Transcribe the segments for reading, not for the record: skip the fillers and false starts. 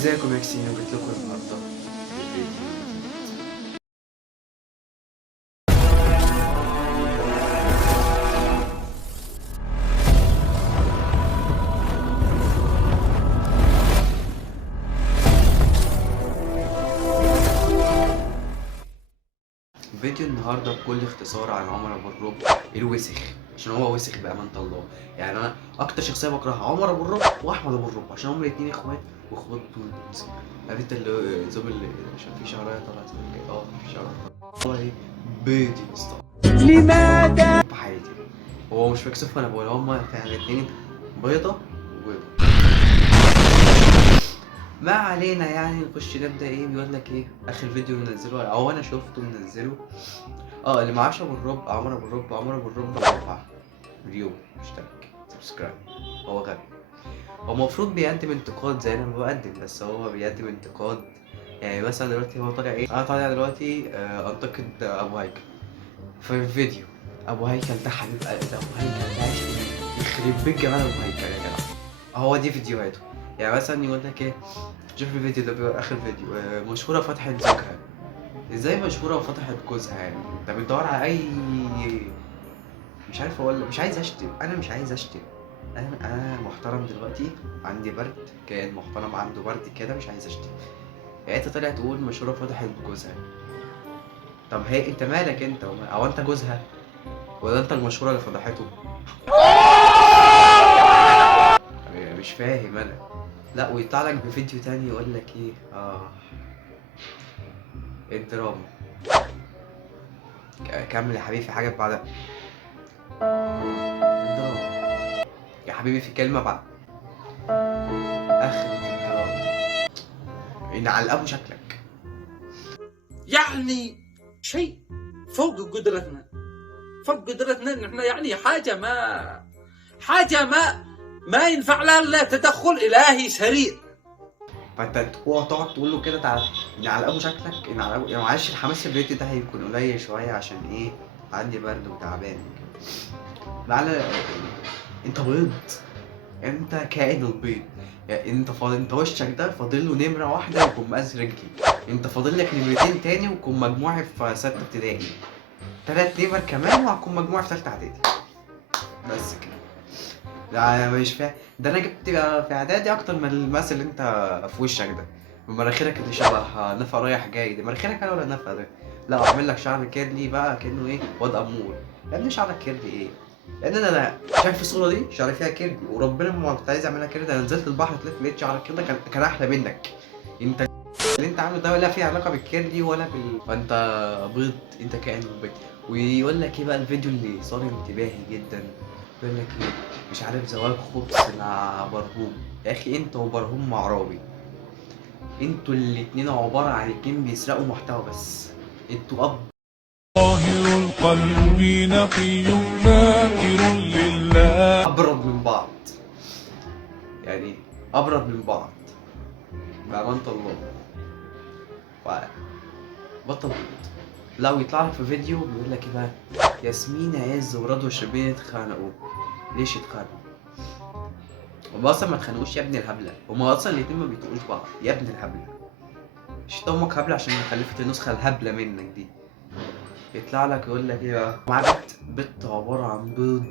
ازيكم يا كسين؟ جيت لكم النهارده بفيديو. فيديو النهارده بكل اختصار عن عمر ابو الرب الوسخ، عشان هو وسخ بامانه الله. يعني انا اكتر شخصيه بكرهها عمر ابو الرب واحمد ابو الرب، عشان هما الاثنين اخوات واخوات دول مسك. عارف انت اللي الزوم اللي عشان في شعرايه طلعت كده، في شعرايه والله ايه بيض يا اسطى. لماذا؟ بحياتي هو مش مكسوف، انا بقول هما الاثنين بيضه وبيضه. ما علينا، يعني نخش نبدا. ايه بيقول لك ايه اخر فيديو منزله او انا شفته منزله؟ اللي معرفش ابو الرب عمر ابو الرب 4 مليون مشترك سبسكرايب. هو غبي، هو المفروض بيقدم انتقاد زي انا بقدم، بس هو بيقدم انتقاد. يعني مثلا دلوقتي هو طالع ايه، انا طالع دلوقتي انتقد ابو هيكل في الفيديو. ابو هيكل ده حبيب قلبي، ده ابو هيكل ده عايش يخرب بيت جمال ابو هيكل يا جدع. هو دي فيديوهاته. يعني مثلا يقول لك ايه، شوف الفيديو ده بيبقى اخر فيديو، مشهوره فتحت زوجها. ازاي مشهوره وفتحت جوزها؟ يعني انت بتدور على اي، مش عارف اقول، مش عايز اشتم، انا مش عايز اشتم. انا محترم دلوقتي، عندي برد، كان محترم عنده برد كده، مش عايز اشتم. يعني انت طلع تقول مشهوره فتحت جوزها. طب هي انت مالك انت او انت جوزها ولا انت المشهوره اللي فضحته؟ مش فاهم انا. لا ويطلع لك بفيديو تاني يقول لك ايه، الدراما. كمل يا حبيبي، في حاجه بعدها الدراما يا حبيبي، في كلمه بعد اخر الدراما ان على ابو شكلك. يعني شيء فوق قدرتنا، فوق قدرتنا ان احنا يعني حاجه ما ينفع لها الا تدخل الهي سريع. فانت تقعد تقول له كده تعالى ان على ابو شكلك، ان على ابو، يعني معلش الحماس في الفيديو ده هيكون قليل شويه عشان ايه، عندي برد وتعبان كده. لعل انت بيض، انت كائن البيض. يعني انت فاضل، انت وشك ده فاضل له نمره واحده ويكون مقاس رجلي. انت فاضل لك نمرتين تاني ويكون مجموعي في 6 ابتدائي، 3 نمر كمان وهكون مجموعي في 3 اعدادي. بس كده. لا انا مش فاهم، ده انا جبت في اعدادي اكتر من المثل اللي انت في وشك ده. ومناخيرك اللي شبه نفا رايح جاي دي، مناخيرك انا ولا نفا ده؟ لا اعمل لك شعر كيرلي بقى كانه ايه، واد امور. يا ابني شعرك كيرلي ايه؟ لان انا شايف الصوره دي شعري فيها كيرلي، وربنا ما كنت عايز اعملها كيرلي، انا نزلت البحر طلعت لقيت شعرك كده كان احلى منك. انت اللي انت عامله ده ولا فيه علاقه بالكيرلي ولا فانت بيض، انت كائن بيض. ويقول لك ايه بقى الفيديو اللي صار انتباهي جدا، يقول لك ايه، مش عارف زواج خبز مع برهوم. يا اخي انت وبرهوم معرابي، انتوا الاتنين عباره عن اتنين بيسرقوا محتوى بس. انتوا طاهر القلب نقي ذاكر لله. ابرد من بعض، يعني ابرد من بعض بأمانة الله. بطل بيض. لو يطلع لك في فيديو بيقول لك ايه بقى، ياسمين عز ورضوى الشربيني اتخانقوا. ليش اتخانقوا؟ هما اصلا ما اتخانقوش يا ابن الهبله، هما اصلا الاتنين ما بيطيقوش بعض يا ابن الهبله. مش امك هبله عشان خلفت النسخه الهبله منك دي. يطلع لك يقول لك ايه بقى، مع بنت عباره عن بيض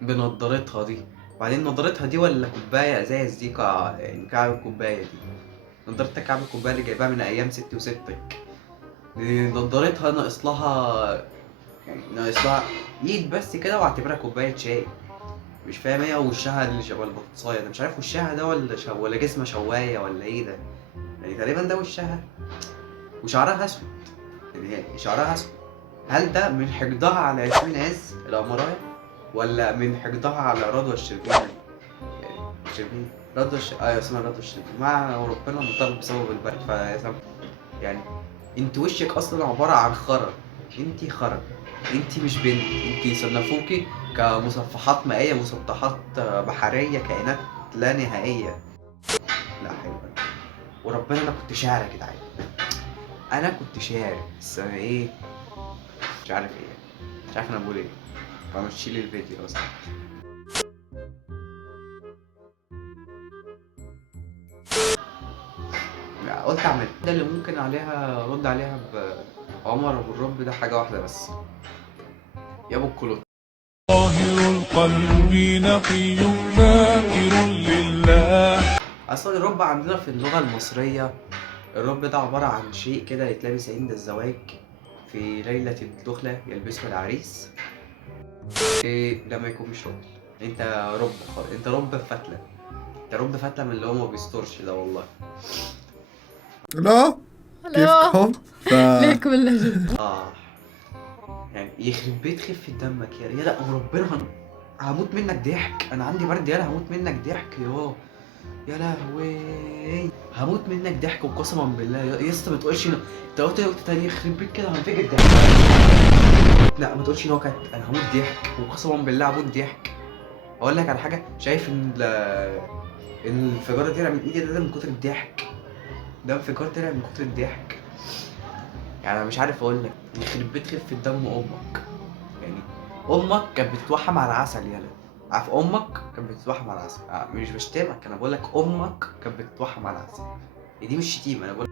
بنضارتها دي. وبعدين نضارتها دي ولا كوبايه ازاز دي، يعني كعب الكوبايه دي، نضارتها كعب الكوبايه اللي جايباها من ايام ستي وستك. دي نضارتها ناقص لها، يعني ناقص لها ايد بس كده واعتبرها كوبايه شاي. مش فاهم ايه وشها اللي شبه البطاطسايه ده، مش عارف وشها ده ولا جسمها شوايه ولا ايه ده. يعني تقريبا ده وشها. وشعرها اسود، يعني شعرها اسود. هل ده من حقدها على ياسمين عز الأمراء ولا من حقدها على رضوى الشربيني؟ يعني الشربيني رضوى اسمها رضوى الشربيني، مع ربنا مطالب بسبب البرد يعني انت وشك اصلا عبارة عن خرا. انت خرا، انت مش بنت، انت صنفوكي كمصفحات مائية، مسطحات بحرية، كائنات لا نهائية. لا حلوة. وربنا انا كنت شاعر يا جدعان، انا كنت شاعر، بس انا ايه، مش عارف ايه، مش عارف انا بقول ايه. فمشي لي الفيديو اصلا. فقلت اعمل ده اللي ممكن عليها رد عليها بعمر ابو الرب ده حاجه واحده بس، يا ابو الكلوت. طاهر القلب نقي ذاكر لله. اصلا الرب عندنا في اللغه المصريه، الرب ده عباره عن شيء كده يتلبس عند الزواج في ليله الدخله يلبسه العريس إيه لما يكون مش راجل. انت رب خالص، انت رب فتله، انت رب فتله من اللي هو ما بيسترش ده والله. لا كيفكم؟ ليكم اللجنة. يعني يخرب بيت خفة دمك يا لا وربنا هموت منك ضحك، انا عندي برد يالا هموت منك ضحك يا لهوي هموت منك ضحك وقسما بالله يا اسطى ما تقولش انت قلت تاني يخرب بيت كده هنفجر ضحك. لا ما تقولش ان هو كانت انا هموت ضحك وقسما بالله هموت ضحك. اقول لك على حاجه، شايف ان الانفجار طلع من ايدي ده من كتر الضحك، ده انفجار طلع من كتر الضحك. يعني انا مش عارف اقول لك يخرب بيت خفة دم امك. يعني امك كانت بتتوحم على العسل يالا، عارف امك كانت بتتوحم على العسل. مش بشتمك، انا بقول لك امك كانت بتتوحم على العسل، دي مش شتيمه، انا بقول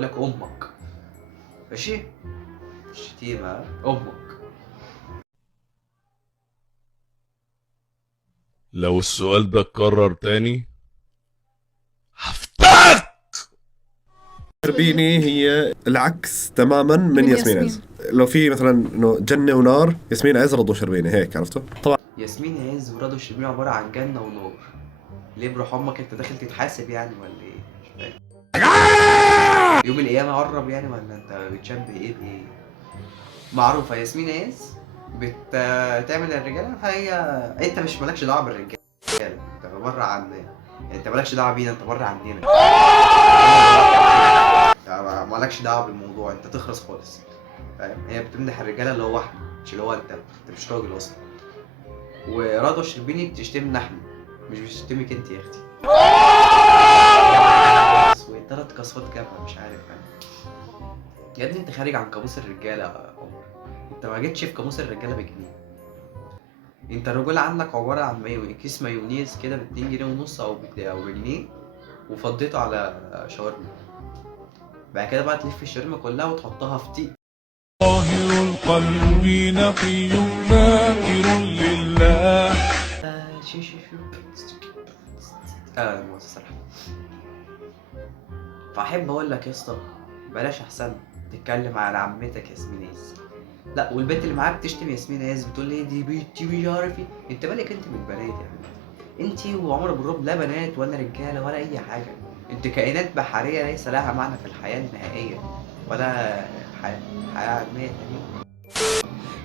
لك امك ماشي، مش شتيمه امك. لو السؤال ده اتكرر تاني هفتك. شربيني هي العكس تماما من ياسمين عز. لو في مثلا انه جنة ونار، ياسمين عز رضوى شربيني، هيك عرفتوا؟ طبعا ياسمين عز ورضوى الشربيني عباره عن جنه ونار. ليه بروح امك انت داخل تتحاسب يعني ولا ايه؟ مش فاهم. يوم القيامه قرب يعني ولا انت بتشبه ايه بايه؟ معروفه ياسمين عز بتعمل الرجاله، فهي انت مش مالكش دعوه بالرجاله، انت بره عننا يعني، انت مالكش دعوه بينا، انت بره عننا، انت مالكش دعوه بالموضوع، انت تخرس خالص فاهم. هي بتمدح الرجاله اللي هو احنا، مش اللي هو انت مش راجل اصلا. ورضوى الشربيني بتشتمنا احنا، مش بتشتمك انت يا اختي. وثلاث كسرات جبهه مش عارف يعني. يا ابني انت خارج عن قاموس الرجاله يا عمر، انت ما جيتش في قاموس الرجاله بجنيه. انت الرجوله عندك عباره عن كيس مايونيز كده ب2 جنيه ونص او بجنيه، وفضيته على شاورما، بعد كده بقى تلف الشاورما كلها وتحطها في تيق. طاهر القلب نقي ذاكر لله. الصراحه فاحب اقول لك يا اسطى بلاش احسن تتكلم على عمتك ياسمين عز. لا والبنت اللي معاك بتشتم ياسمين عز بتقول لي دي بنتي مش عارف ايه. انت مالك انت بالبنات يعني؟ انت وعمر ابو الرب لا بنات ولا رجاله ولا اي حاجه، انت كائنات بحريه ليس لها معنى في الحياه النهائيه ولا حياه علميه تانية.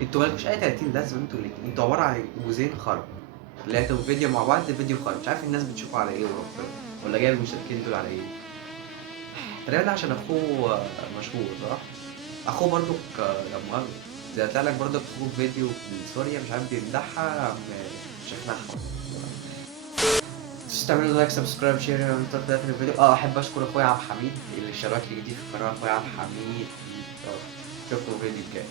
انتوا مالكوش اي 30 لازمه، انتوا الاتنين انتوا عباره عن جوزين خرا طلعتوا فيديو مع بعض، فيديو خرا مش عارف الناس بتشوفوا على ايه وربنا، ولا جايب المشتركين دول على ايه. تقريبا عشان اخوه مشهور صح؟ اخوه برضو لما زي طلع لك برضو اخوه في فيديو من سوريا مش عارف بيمدحها عم شيخنا احمد. تعملوا لايك سبسكرايب شير وانتوا في الفيديو. احب اشكر اخويا عبد الحميد اللي شارك لي جديد في القناه، اخويا عبد الحميد. اشوفكم في الفيديو الجاي.